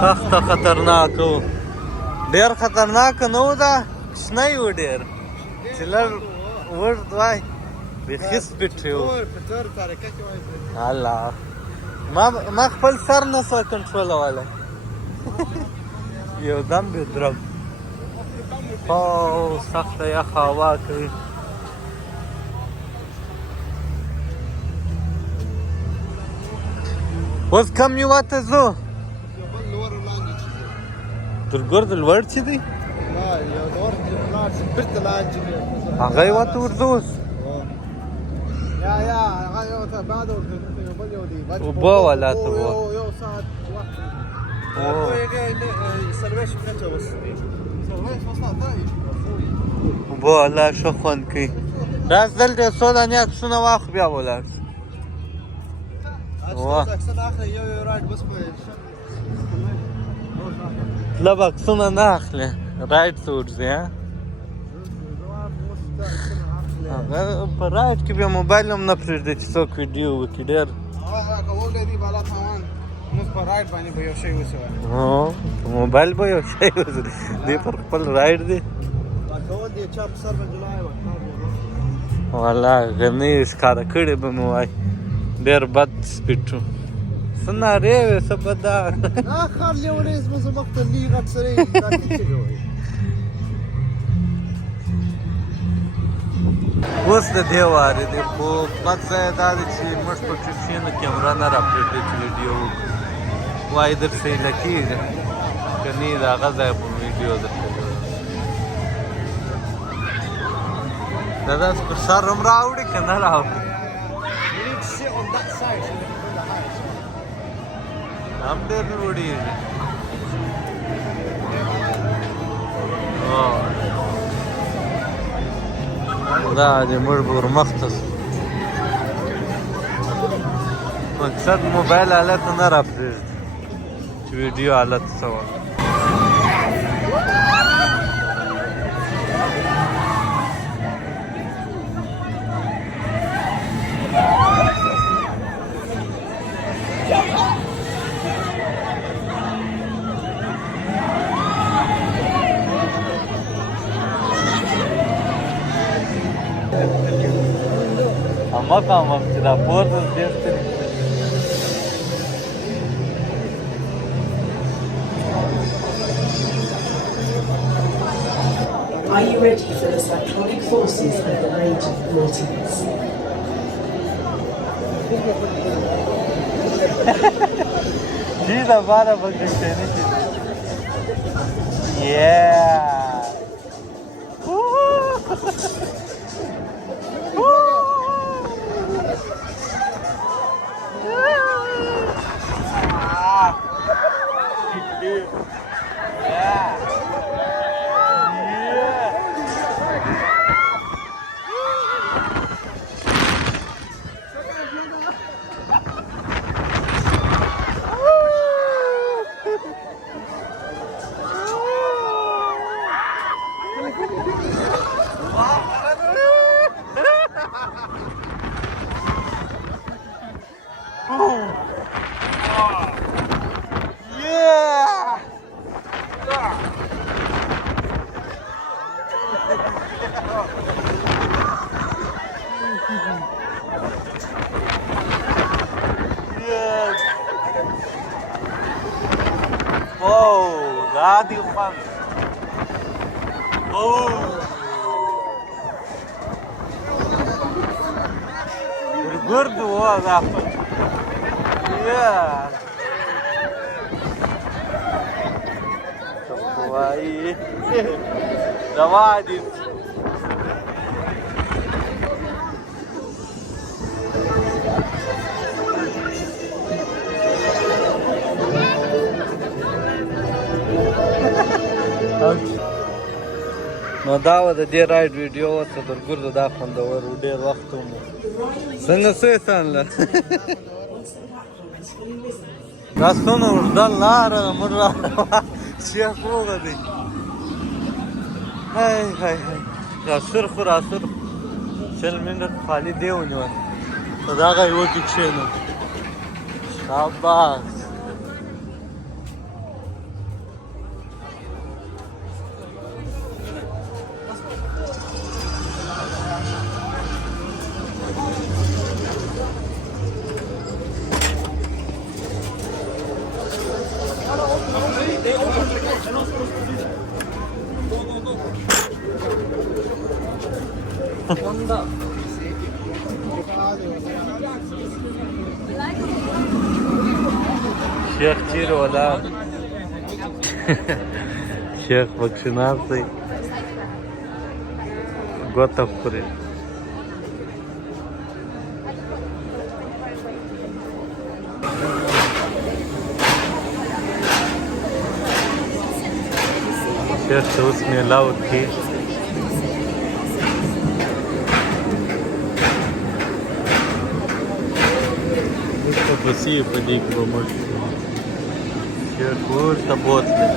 سخت خطرناک و ډېر خطرناک نه و دا شنی و ډېر چې لږ ورد وای بیخي سپیډ و الله ما خپل سر نه سوه کنټرولولی یو دم بې درب او سخته یخه هوا کوي اوس کم یوه ته ځو تر ګرد لوړ چې دی هغه یوه ته ورځو اوس اوبه والا ته وه اوبه والا ښه خوند کوي راځه دلته یو څو دانې عکسونه واخلو بیا به ولاړ شو طلب عکسونه نه اخلي رایډ ته ورځي هغه په رایډ کې بیا موبایل هم نه پرېږدي چې څوک ویډیو وکړي ډېر په موبایل به یو شی دی پر خپل رایډ دی والله غرنۍ ښکاره کړې به مې وای ډېر بد سپیډ و څه نارې وې څه بده اوس د دې وارې دی خو بد ځای دا دی چې موږ پکې کښېنو کیمره نه راپرېږدي چې ویډیو وکړو وایي درسه هیله کېږي که نه د هغه ځای په ویډیو درته دا داسې پر سر هم راوړي که نه راوړي هم ډېر لوړېږي دا دی موږ به ورمخته شو مقصد موبایل حالت نه راپرېږدي چې ویډیو حالت څه وه مقام چې دا پورته دیخته Are you ready for the cyclonic forces of the rage of naughtiness? She's a bad of a Yeah. God, you fun. Oh. Good was after. Yeah. Why? The wide is. نو دا و د دې رایډ ویډیو و صدرګردو دا خوندور و ډېر وخت و مو څنګه څه یې څنګه دا څونه اوږده لاره ده موږ شیخ وغه دی هی هی هی راسر خو راسر 40 منټ خالي دی ونیول په دغه یوه کې کښېنم شاباس شیخ چیرې ولاړ شیخ پکښې ناست دی ګوته خوري شیخ ته اوس میله ورکوي ورته پسې یې په دې کې به مړ شي شیخ ورته بوتلی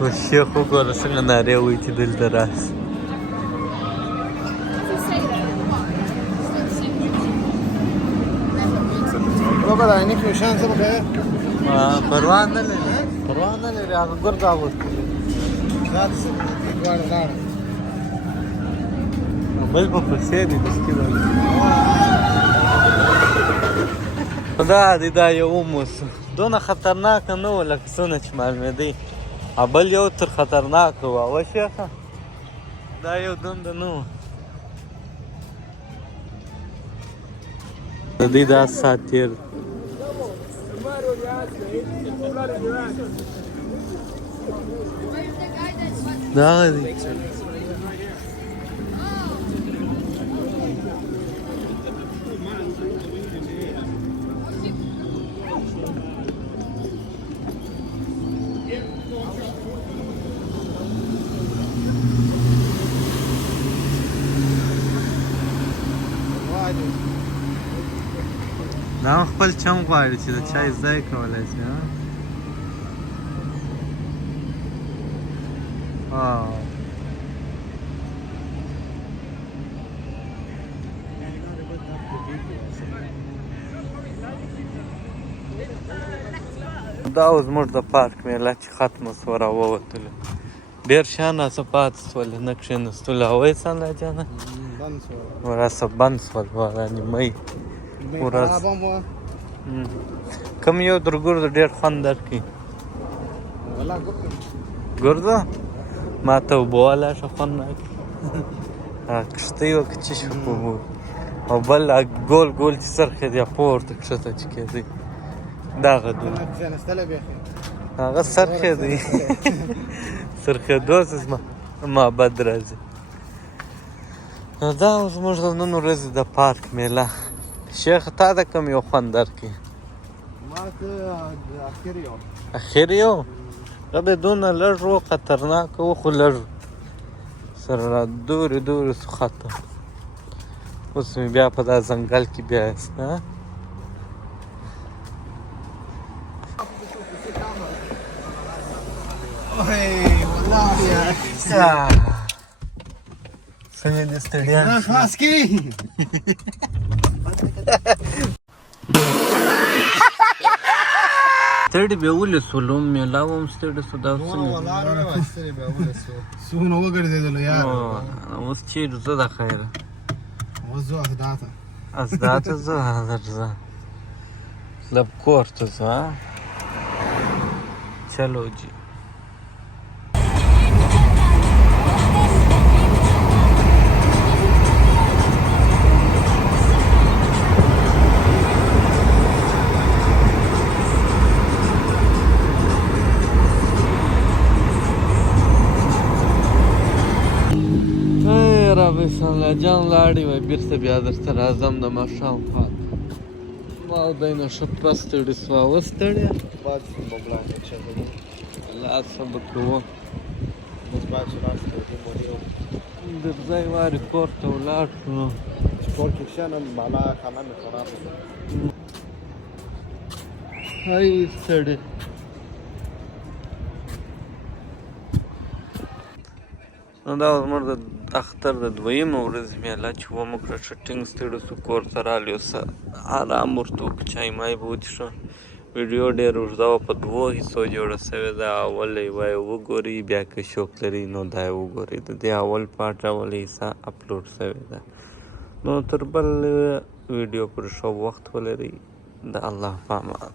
اوس شیخ وګوره څنګه نارې وایي چې دلته راسه پروا نه لري هغه ګرد اغوستلی بل په پسې دی دسکي دا دی دا یو اوموس دونه خطرناکه نه وه لکه څونه چې معلومېدی بل یو تر خطرناکه وه اوه شیخه دا یو دنده نه وه د دې دا ساعت تېر دا هغه دی دا هم خپل چم غواړي چې د چای ځای کولی شي دا اوس زموږ د پارک میله چې ختمه سوه راووتلو ډېر شیان راسه پاتې سول نه کښېنستلو هوایي الله جانه راسه بند سول والا نیمه کوم یو در ګردو ډېر خوند درکوي ګردو ما ته اوبه والا ښه خوند راکوي کښتۍ وه که څه شو په اوبو او بل ګول ګول چې څرخېدی یا پورته کښته چې کېدی دغه دونه هغه څرخېدی څرخېدو زما بد راځي دا زموږ د نن ورځې د پارک میله شیخ تا ته کوم یو خوند درکوي ما ته اخر یو هغه دونه لږ و خطرناکه و خو لږ سره را دورې دورې سو خطه اوس مې بیا په دا ځنګل کې بیایست څنګه دې ستړیا خلاص کی ستړي به ولې سولو میله وم ستړي سو دا سونه وګرځېدلو یار اوس چیرې زه د خیره اوس زه ازداته زه درځه لب کور ته زه چلو جی الله جان لاړې وای بیرته بیا درته راځم د ماښام خواته ما او دی نه ښه پوره ستړي سوه وستړیا الله صبر کوو درځی وارې کور ته ولاړ شو هی ستړي نو دا زموږ د اختر د دویمه ورځې میله چې ومه کړه ښه ټینګ ستړي سو کور ته رالو څه ارام ورته وکړو چای مای به وڅښو ویډیو ډېر اوږده وه په 2 حصو جوړه سوې ده اول یوه یې وګورئ بیا که شوق لري نو دا یې وګورئ د دې اول پارټ اول حصه اپلوډ سوې ده نو تر بل ویډیو پر ښه وخت ولرئ د الله په امان